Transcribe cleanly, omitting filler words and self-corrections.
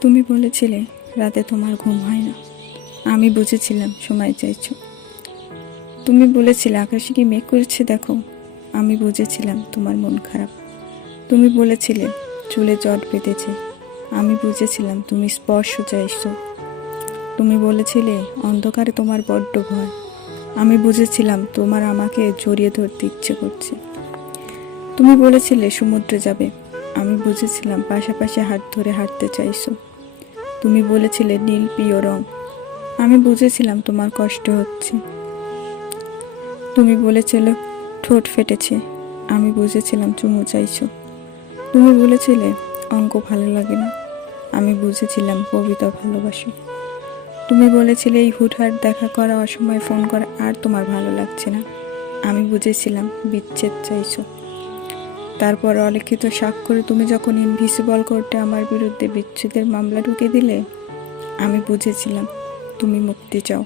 তুমি বলেছিলে রাতে তোমার ঘুম হয় না। আমি বুঝেছিলাম সময় চাইছো। তুমি বলেছিলে আকাশে কি মেঘ করেছে দেখো। আমি বুঝেছিলাম তোমার মন খারাপ। তুমি বলেছিলে চুলে জট বেঁধেছে। আমি বুঝেছিলাম তুমি স্পর্শ চাইছো। তুমি বলেছিলে অন্ধকারে তোমার বড্ড ভয়। আমি বুঝেছিলাম তোমার আমাকে জড়িয়ে ধরতে ইচ্ছে করছে। তুমি বলেছিলে সমুদ্রে যাবে। আমি বুঝেছিলাম পাশাপাশি হাত ধরে হাঁটতে চাইছো। তুমি বলেছিলে নীল প্রিয় রং। আমি বুঝেছিলাম তোমার কষ্ট হচ্ছে। তুমি বলেছিলে ঠোঁট ফেটেছে। আমি বুঝেছিলাম চুমু চাইছো। তুমি বলেছিলে অঙ্ক ভালো লাগে না। আমি বুঝেছিলাম কবিতা ভালোবাসো। তুমি বলেছিলে এই হুটহাট দেখা করা, অসময়ে ফোন করা আর তোমার ভালো লাগছে না। আমি বুঝেছিলাম বিচ্ছেদ চাইছো। তারপর অলিখিত স্বাক্ষরে তুমি যখন ইনভিসিবল কোর্টে আমার বিরুদ্ধে বিচ্ছেদের মামলা ঢুকে দিলে, আমি বুঝেছিলাম তুমি মুক্তি চাও।